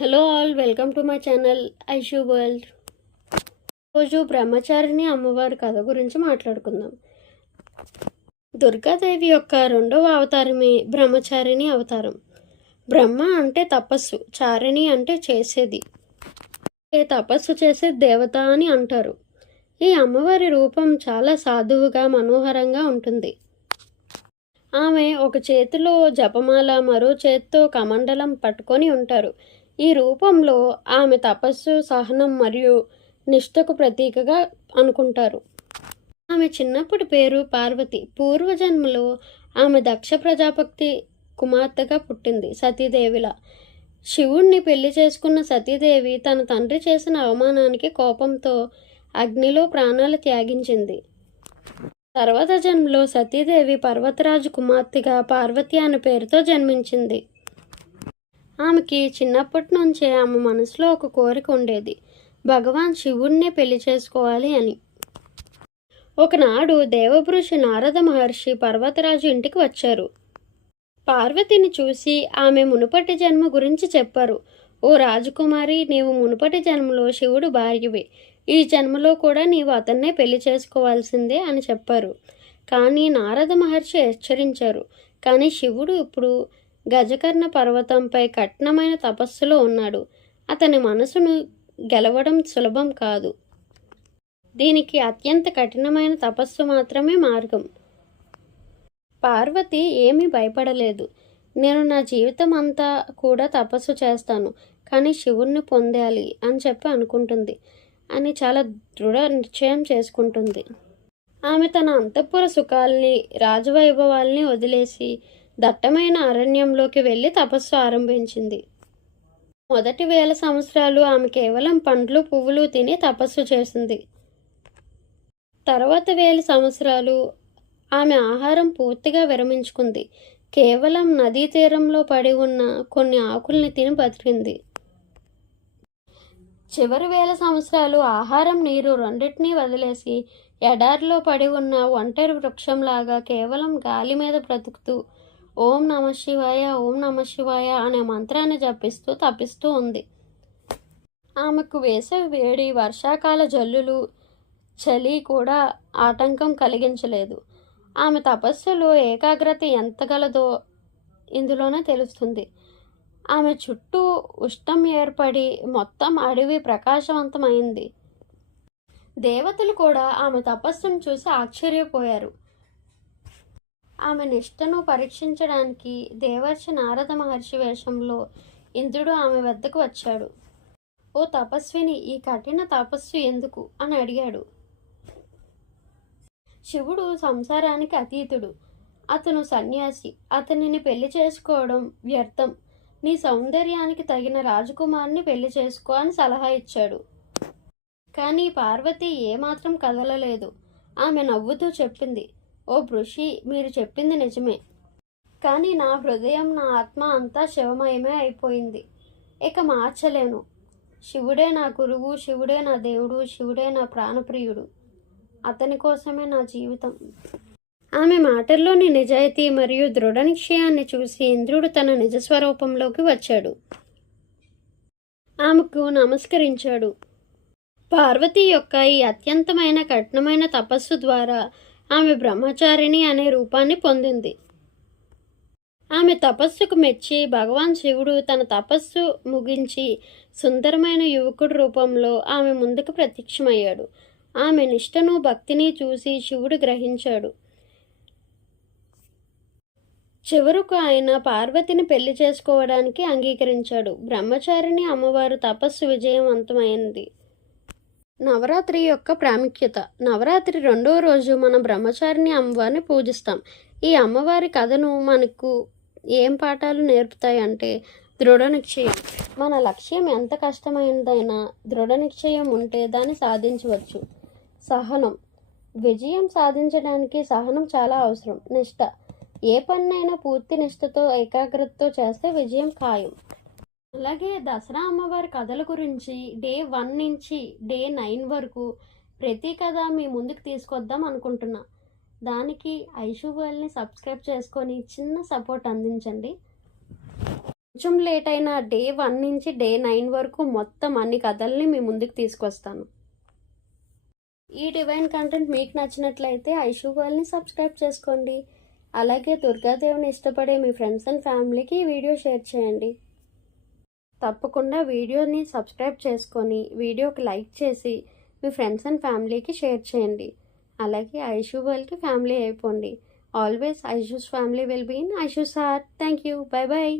Hello all, welcome to my channel Aishu world. రోజు బ్రహ్మచారిణి అమ్మవారి కథ గురించి మాట్లాడుకుందాం. దుర్గాదేవి యొక్క రెండవ అవతారమే బ్రహ్మచారిణి అవతారం. బ్రహ్మ అంటే తపస్సు, చారిణి అంటే చేసేది, తపస్సు చేసే దేవత అని అంటారు. ఈ అమ్మవారి రూపం చాలా సాధువుగా మనోహరంగా ఉంటుంది. ఆమె ఒక చేతిలో జపమాల, మరో చేతితో కమండలం పట్టుకొని ఉంటారు. ఈ రూపంలో ఆమె తపస్సు, సహనం మరియు నిష్ఠకు ప్రతీకగా అనుకుంటారు. ఆమె చిన్నప్పటి పేరు పార్వతి. పూర్వజన్మలో ఆమె దక్ష ప్రజాపతి కుమార్తెగా పుట్టింది, సతీదేవిలా. శివుణ్ణి పెళ్లి చేసుకున్న సతీదేవి తన తండ్రి చేసిన అవమానానికి కోపంతో అగ్నిలో ప్రాణాలు త్యాగించింది. తర్వాత జన్మలో సతీదేవి పర్వతరాజు కుమార్తెగా పార్వతి అనే పేరుతో జన్మించింది. ఆమెకి చిన్నప్పటి నుంచే ఆమె మనసులో ఒక కోరిక ఉండేది, భగవాన్ శివుణ్ణే పెళ్లి చేసుకోవాలి అని. ఒకనాడు దేవఋషి నారద మహర్షి పర్వతరాజు ఇంటికి వచ్చారు. పార్వతిని చూసి ఆమె మునుపటి జన్మ గురించి చెప్పారు. ఓ రాజకుమారి, నీవు మునుపటి జన్మలో శివుడు భార్యవే. ఈ జన్మలో కూడా నీవు అతన్నే పెళ్లి చేసుకోవాల్సిందే అని చెప్పారు. కానీ నారద మహర్షి హెచ్చరించారు, కానీ శివుడు ఇప్పుడు గజకర్ణ పర్వతంపై కఠినమైన తపస్సులో ఉన్నాడు. అతని మనసును గెలవడం సులభం కాదు. దీనికి అత్యంత కఠినమైన తపస్సు మాత్రమే మార్గం. పార్వతి ఏమీ భయపడలేదు. నేను నా జీవితం అంతా కూడా తపస్సు చేస్తాను, కానీ శివుణ్ణి పొందాలి అని చెప్పి అనుకుంటుంది అని చాలా దృఢ నిశ్చయం చేసుకుంటుంది. ఆమె తన అంతఃపుర సుఖాల్ని, రాజవైభవాల్ని వదిలేసి దట్టమైన అరణ్యంలోకి వెళ్ళి తపస్సు ఆరంభించింది. మొదటి 1000 సంవత్సరాలు ఆమె కేవలం పండ్లు, పువ్వులు తిని తపస్సు చేసింది. తర్వాత 1000 సంవత్సరాలు ఆమె ఆహారం పూర్తిగా విరమించుకుంది. కేవలం నదీ తీరంలో పడి ఉన్న కొన్ని ఆకుల్ని తిని బతికింది. చివరి 1000 సంవత్సరాలు ఆహారం, నీరు రెండింటినీ వదిలేసి ఎడారిలో పడి ఉన్న ఒంటరి వృక్షంలాగా కేవలం గాలి మీద బ్రతుకుతూ ఓం నమ శివాయ, ఓం నమ శివాయ అనే మంత్రాన్ని జపిస్తూ తపిస్తూ ఉంది. ఆమెకు వేసవి వేడి, వర్షాకాల జల్లులు, చలి కూడా ఆటంకం కలిగించలేదు. ఆమె తపస్సులో ఏకాగ్రత ఎంత గలదో ఇందులోనే తెలుస్తుంది. ఆమె చుట్టూ ఉష్ణం ఏర్పడి మొత్తం అడవి ప్రకాశవంతమైంది. దేవతలు కూడా ఆమె తపస్సును చూసి ఆశ్చర్యపోయారు. ఆమె నిష్ఠను పరీక్షించడానికి దేవర్షి నారద మహర్షి వేషంలో ఇంద్రుడు ఆమె వద్దకు వచ్చాడు. ఓ తపస్విని, ఈ కఠిన తపస్సు ఎందుకు అని అడిగాడు. శివుడు సంసారానికి అతీతుడు, అతను సన్యాసి, అతనిని పెళ్లి చేసుకోవడం వ్యర్థం. నీ సౌందర్యానికి తగిన రాజకుమార్ని పెళ్లి చేసుకో అని సలహా ఇచ్చాడు. కానీ పార్వతి ఏమాత్రం కదలలేదు. ఆమె నవ్వుతూ చెప్పింది, ఓ ఋషి, మీరు చెప్పింది నిజమే, కానీ నా హృదయం, నా ఆత్మ అంతా శివమయమే అయిపోయింది. ఇక మార్చలేను. శివుడే నా గురువు, శివుడే నా దేవుడు, శివుడే నా ప్రాణప్రియుడు. అతని కోసమే నా జీవితం. ఆమె మాటల్లోని నిజాయితీ మరియు దృఢ నిశ్చయాన్ని చూసి ఇంద్రుడు తన నిజస్వరూపంలోకి వచ్చాడు. ఆమెకు నమస్కరించాడు. పార్వతి యొక్క ఈ అత్యంతమైన కఠినమైన తపస్సు ద్వారా ఆమె బ్రహ్మచారిణి అనే రూపాన్ని పొందింది. ఆమె తపస్సుకు మెచ్చి భగవాన్ శివుడు తన తపస్సు ముగించి సుందరమైన యువకుడి రూపంలో ఆమె ముందుకు ప్రత్యక్షమయ్యాడు. ఆమె నిష్ఠను, భక్తిని చూసి శివుడు గ్రహించాడు. చివరకు ఆయన పార్వతిని పెళ్లి చేసుకోవడానికి అంగీకరించాడు. బ్రహ్మచారిణి అమ్మవారు తపస్సు విజయవంతమైంది. నవరాత్రి యొక్క ప్రాముఖ్యత. నవరాత్రి 2వ రోజు మనం బ్రహ్మచారిణి అమ్మవారిని పూజిస్తాం. ఈ అమ్మవారి కథను మనకు ఏం పాఠాలు నేర్పుతాయి అంటే, దృఢ నిశ్చయం. మన లక్ష్యం ఎంత కష్టమైనదైనా దృఢ నిశ్చయం ఉంటే దాన్ని సాధించవచ్చు. సహనం. విజయం సాధించడానికి సహనం చాలా అవసరం. నిష్ఠ. ఏ పన్నైనా పూర్తి నిష్ఠతో, ఏకాగ్రతతో చేస్తే విజయం ఖాయం. అలాగే దసరా అమ్మవారి కథల గురించి డే 1 నుంచి డే 9 వరకు ప్రతి కథ మీ ముందుకు తీసుకొద్దాం అనుకుంటున్నా. దానికి ఐషు వరల్డ్ని సబ్స్క్రైబ్ చేసుకొని చిన్న సపోర్ట్ అందించండి. కొంచెం లేట్ అయిన డే 1 నుంచి డే 9 వరకు మొత్తం అన్ని కథల్ని మీ ముందుకు తీసుకొస్తాను. ఈ డివైన్ కంటెంట్ మీకు నచ్చినట్లయితే ఐషు వరల్డ్ని సబ్స్క్రైబ్ చేసుకోండి. అలాగే దుర్గాదేవిని ఇష్టపడే మీ ఫ్రెండ్స్ అండ్ ఫ్యామిలీకి ఈ వీడియో షేర్ చేయండి. తప్పకుండా వీడియోని సబ్స్క్రైబ్ చేసుకొని వీడియోకి లైక్ చేసి మీ ఫ్రెండ్స్ అండ్ ఫ్యామిలీకి షేర్ చేయండి. అలాగే ఐషు వరల్డ్కి ఫ్యామిలీ అయిపోండి. Always Aishu's family will be in Aishu's heart. Thank you. Bye by.